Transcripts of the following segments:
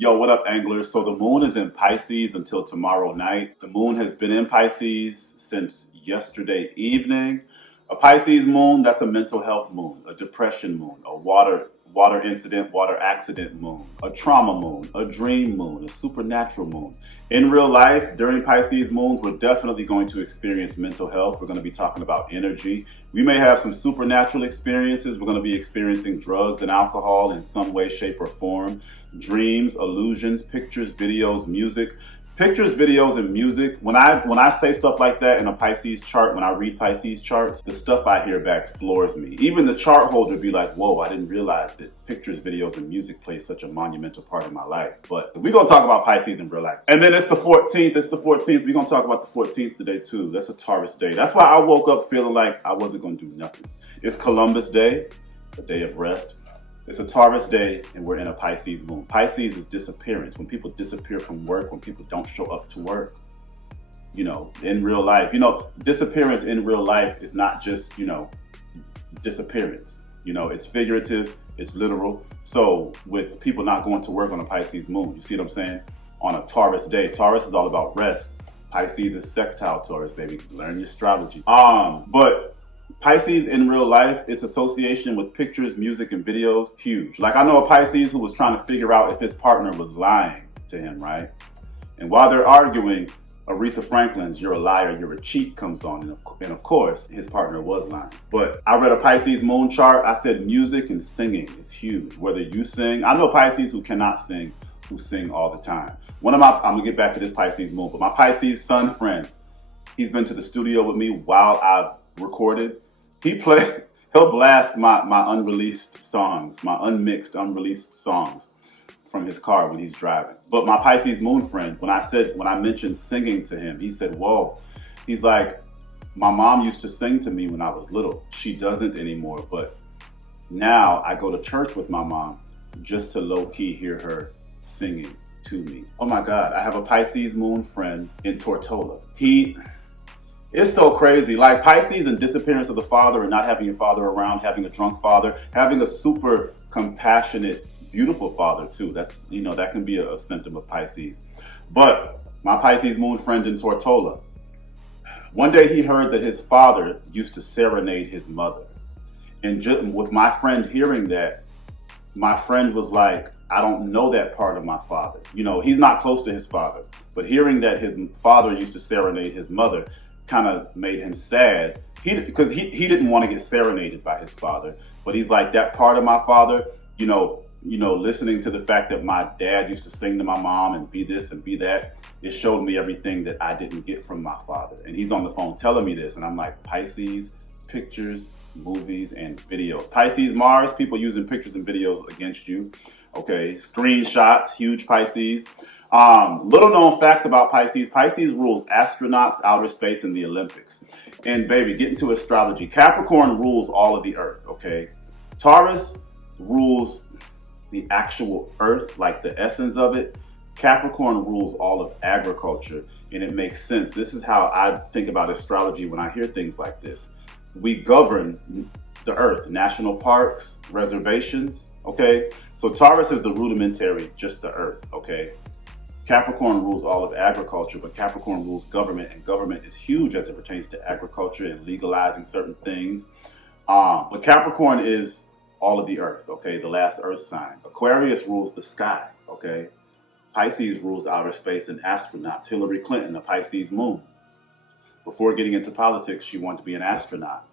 Yo, what up, anglers? So the moon is in Pisces until tomorrow night. The moon has been in Pisces since yesterday evening. A Pisces moon, that's a mental health moon, a depression moon, a water incident, water accident moon, a trauma moon, a dream moon, a supernatural moon. In real life, during Pisces moons, we're definitely going to experience mental health. We're going to be talking about energy. We may have some supernatural experiences. We're going to be experiencing drugs and alcohol in some way, shape, or form. Dreams, illusions, pictures, videos, music. Pictures, videos, and music. When I say stuff like that in a Pisces chart, when I read Pisces charts, the stuff I hear back floors me. Even the chart holder be like, whoa, I didn't realize that pictures, videos, and music play such a monumental part of my life. But we're going to talk about Pisces in real life. And then it's the 14th. It's the 14th. We're going to talk about the 14th today, too. That's a Taurus day. That's why I woke up feeling like I wasn't going to do nothing. It's Columbus Day, a day of rest. It's a Taurus day, and we're in a Pisces moon. Pisces is disappearance. When people disappear from work, when people don't show up to work, in real life. Disappearance in real life is not just, disappearance. It's figurative, it's literal. So with people not going to work on a Pisces moon, you see what I'm saying? On a Taurus day, Taurus is all about rest. Pisces is sextile Taurus, baby. Learn your astrology. But Pisces in real life, its association with pictures, music, and videos, huge. Like I know a Pisces who was trying to figure out if his partner was lying to him, right? And while they're arguing, Aretha Franklin's "You're a Liar, You're a Cheat" comes on, and of course, his partner was lying. But I read a Pisces moon chart. I said music and singing is huge. Whether you sing, I know Pisces who cannot sing, who sing all the time. I'm gonna get back to this Pisces moon, but my Pisces sun friend, he's been to the studio with me while I've recorded. He'll blast my unreleased songs, my unmixed, unreleased songs from his car when he's driving. But my Pisces moon friend, when I mentioned singing to him, he said, whoa. He's like, my mom used to sing to me when I was little. She doesn't anymore, but now I go to church with my mom just to low-key hear her singing to me. Oh my God, I have a Pisces moon friend in Tortola. It's so crazy. Like Pisces and disappearance of the father and not having your father around, having a drunk father, having a super compassionate, beautiful father too. That's, that can be a symptom of Pisces. But my Pisces moon friend in Tortola, one day he heard that his father used to serenade his mother. And with my friend hearing that, my friend was like, I don't know that part of my father. He's not close to his father. But hearing that his father used to serenade his mother kind of made him sad. Because he didn't want to get serenaded by his father. But he's like, that part of my father, listening to the fact that my dad used to sing to my mom and be this and be that, it showed me everything that I didn't get from my father. And he's on the phone telling me this. And I'm like, Pisces, pictures, movies, and videos. Pisces, Mars, people using pictures and videos against you. Okay, screenshots, huge Pisces. Little known facts about Pisces. Pisces rules astronauts, outer space, and the Olympics. And baby, get into astrology. Capricorn rules all of the earth, okay? Taurus rules the actual earth, like the essence of it. Capricorn rules all of agriculture, and it makes sense. This is how I think about astrology when I hear things like this. We govern the earth, national parks, reservations, okay? So Taurus is the rudimentary, just the earth, okay? Capricorn rules all of agriculture, but Capricorn rules government, and government is huge as it pertains to agriculture and legalizing certain things. But Capricorn is all of the earth, okay? The last earth sign. Aquarius rules the sky, okay? Pisces rules outer space and astronauts. Hillary Clinton, a Pisces moon. Before getting into politics, she wanted to be an astronaut.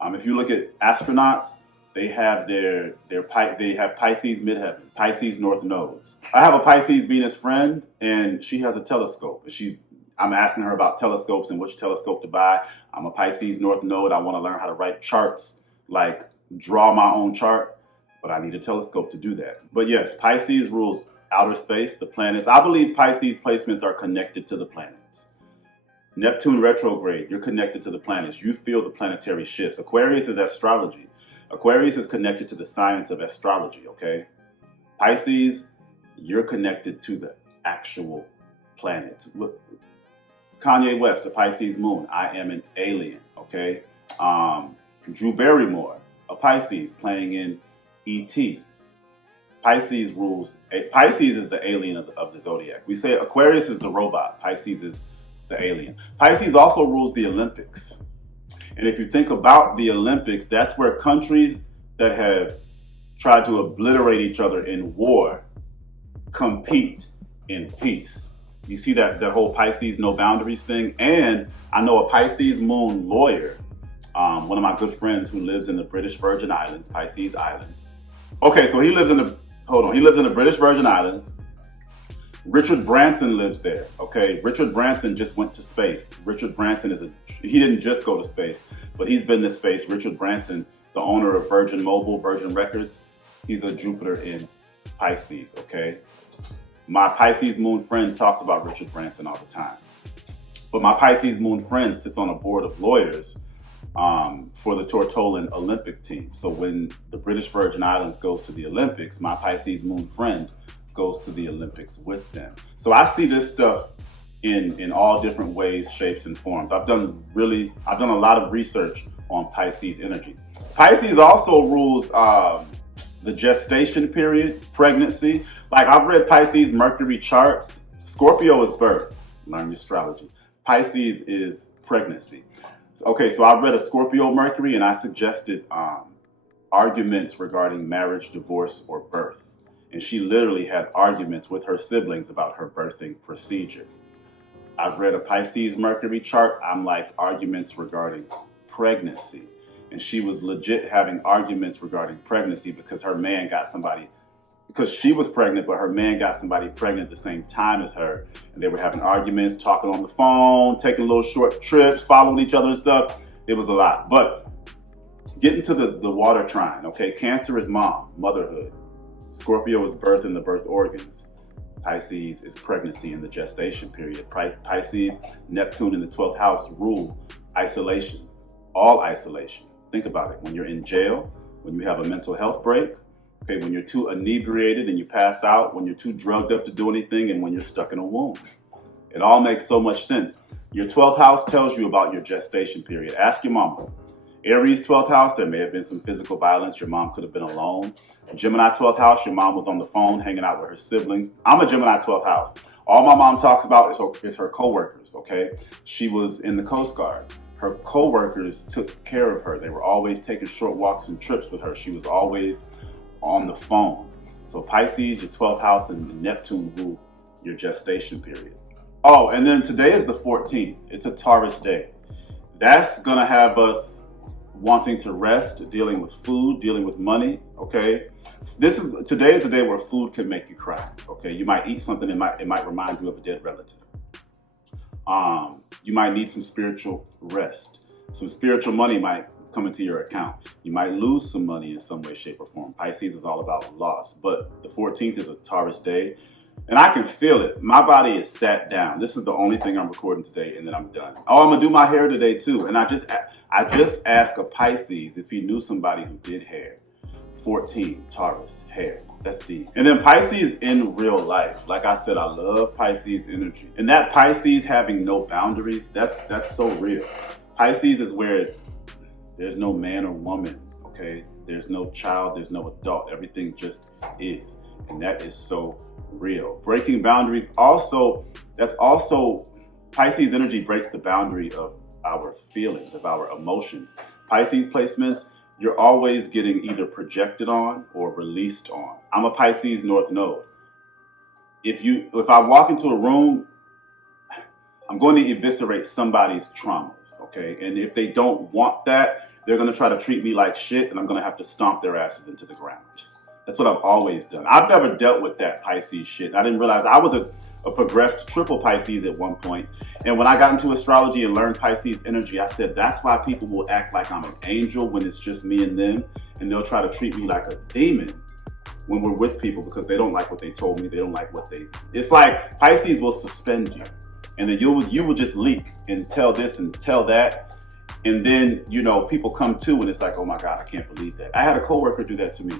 If you look at astronauts, they have they have Pisces midheaven, Pisces north nodes. I have a Pisces Venus friend, and she has a telescope. I'm asking her about telescopes and which telescope to buy. I'm a Pisces north node. I want to learn how to write charts, like draw my own chart, but I need a telescope to do that. But yes, Pisces rules outer space, the planets. I believe Pisces placements are connected to the planets. Neptune retrograde, you're connected to the planets. You feel the planetary shifts. Aquarius is astrology. Aquarius is connected to the science of astrology, okay? Pisces, you're connected to the actual planets. Look, Kanye West, a Pisces moon. I am an alien, okay? Drew Barrymore, a Pisces, playing in E.T. Pisces rules. Pisces is the alien of the zodiac. We say Aquarius is the robot. Pisces is the alien. Pisces also rules the Olympics. And if you think about the Olympics, that's where countries that have tried to obliterate each other in war compete in peace. You see that whole Pisces no boundaries thing. And I know a Pisces moon lawyer, one of my good friends who lives in the British Virgin Islands, Pisces Islands. Okay, so he lives in the British Virgin Islands. Richard Branson lives there, okay? Richard Branson just went to space. Richard Branson he didn't just go to space, but he's been to space. Richard Branson, the owner of Virgin Mobile, Virgin Records, he's a Jupiter in Pisces, okay? My Pisces moon friend talks about Richard Branson all the time. But my Pisces moon friend sits on a board of lawyers for the Tortolan Olympic team. So when the British Virgin Islands goes to the Olympics, my Pisces moon friend goes to the Olympics with them. So I see this stuff in all different ways, shapes, and forms. I've done a lot of research on Pisces energy. Pisces also rules the gestation period, pregnancy. Like I've read Pisces Mercury charts. Scorpio is birth, learn your astrology. Pisces is pregnancy. Okay, so I read a Scorpio Mercury and I suggested arguments regarding marriage, divorce, or birth. And she literally had arguments with her siblings about her birthing procedure. I've read a Pisces Mercury chart. I'm like arguments regarding pregnancy. And she was legit having arguments regarding pregnancy because her man got somebody, because she was pregnant, but her man got somebody pregnant at the same time as her. And they were having arguments, talking on the phone, taking little short trips, following each other and stuff. It was a lot. But getting to the water trine, okay? Cancer is mom, motherhood. Scorpio is birth and the birth organs. Pisces is pregnancy and the gestation period. Pisces, Neptune in the 12th house rule isolation, all isolation. Think about it. When you're in jail, when you have a mental health break, okay, when you're too inebriated and you pass out, when you're too drugged up to do anything, and when you're stuck in a womb. It all makes so much sense. Your 12th house tells you about your gestation period. Ask your mama. Aries 12th house, there may have been some physical violence. Your mom could have been alone. Gemini 12th house, your mom was on the phone hanging out with her siblings. I'm a Gemini 12th house. All my mom talks about is her coworkers, okay? She was in the Coast Guard. Her coworkers took care of her. They were always taking short walks and trips with her. She was always on the phone. So Pisces, your 12th house, and Neptune rule your gestation period. Oh, and then today is the 14th. It's a Taurus day. That's gonna have us wanting to rest, dealing with food, dealing with money, okay? Today is the day where food can make you cry, okay? You might eat something, it might remind you of a dead relative. You might need some spiritual rest. Some spiritual money might come into your account. You might lose some money in some way, shape, or form. Pisces is all about loss, but the 14th is a Taurus day, and I can feel it. My body is sat down. This is the only thing I'm recording today, and then I'm done. Oh, I'm gonna do my hair today too, and I just asked a Pisces if he knew somebody who did hair. 14, Taurus, hair. That's deep. And then Pisces in real life. Like I said, I love Pisces energy. And that Pisces having no boundaries, that's so real. Pisces is where there's no man or woman, okay? There's no child, there's no adult. Everything just is. And that is so real. Breaking boundaries that's also, Pisces energy breaks the boundary of our feelings, of our emotions. Pisces placements, you're always getting either projected on or released on. I'm a Pisces North Node. If I walk into a room, I'm going to eviscerate somebody's traumas, okay? And if they don't want that, they're going to try to treat me like shit, and I'm going to have to stomp their asses into the ground. That's what I've always done. I've never dealt with that Pisces shit. I didn't realize I was a progressed triple Pisces at one point. And when I got into astrology and learned Pisces energy, I said, that's why people will act like I'm an angel when it's just me and them. And they'll try to treat me like a demon when we're with people because they don't like what they told me. They don't like what it's like Pisces will suspend you. And then you will just leak and tell this and tell that. And then, people come to and it's like, oh my God, I can't believe that. I had a coworker do that to me.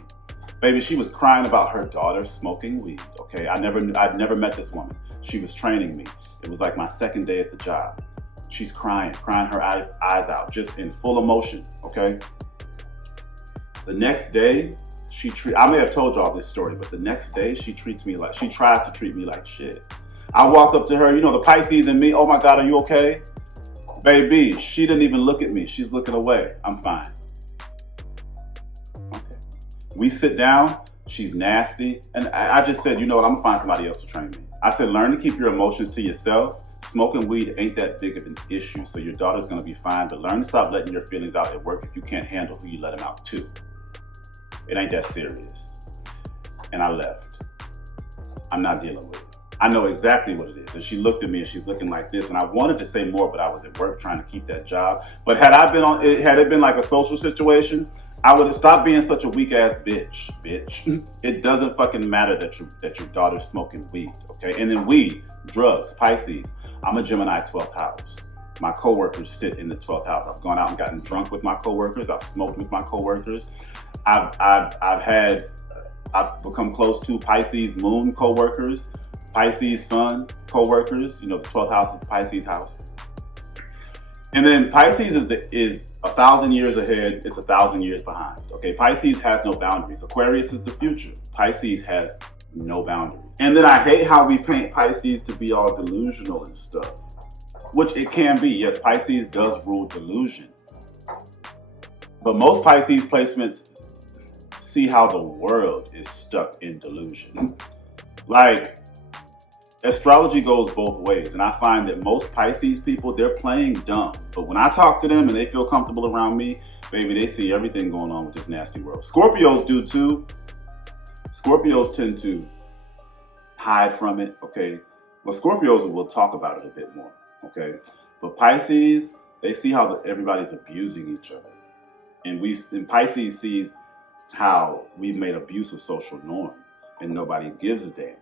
Baby, she was crying about her daughter smoking weed, okay? I'd never met this woman. She was training me. It was like my second day at the job. She's crying her eyes out, just in full emotion, okay? The next day, I may have told y'all this story, but the next day she tries to treat me like shit. I walk up to her, the Pisces in me, oh my God, are you okay? Baby, she didn't even look at me. She's looking away. I'm fine. Okay. We sit down, she's nasty. And I just said, you know what, I'm gonna find somebody else to train me. I said, learn to keep your emotions to yourself. Smoking weed ain't that big of an issue, so your daughter's gonna be fine, but learn to stop letting your feelings out at work if you can't handle who you let them out to. It ain't that serious. And I left. I'm not dealing with it. I know exactly what it is. And she looked at me and she's looking like this. And I wanted to say more, but I was at work trying to keep that job. But had it been like a social situation, I would have stopped being such a weak ass bitch. It doesn't fucking matter that your daughter's smoking weed, okay? And then weed, drugs, Pisces. I'm a Gemini 12th house. My coworkers sit in the 12th house. I've gone out and gotten drunk with my coworkers. I've smoked with my coworkers. I've become close to Pisces moon coworkers, Pisces sun coworkers. The 12th house is the Pisces house. And then Pisces is 1,000 years ahead. It's 1,000 years behind. Okay, Pisces has no boundaries. Aquarius is the future. Pisces has no boundaries. And then I hate how we paint Pisces to be all delusional and stuff, which it can be. Yes, Pisces does rule delusion. But most Pisces placements see how the world is stuck in delusion. Like, astrology goes both ways. And I find that most Pisces people, they're playing dumb. But when I talk to them and they feel comfortable around me, baby, they see everything going on with this nasty world. Scorpios do too. Scorpios tend to hide from it, okay? Well, Scorpios will talk about it a bit more, okay? But Pisces, they see how everybody's abusing each other. And Pisces sees how we've made abuse a social norm and nobody gives a damn.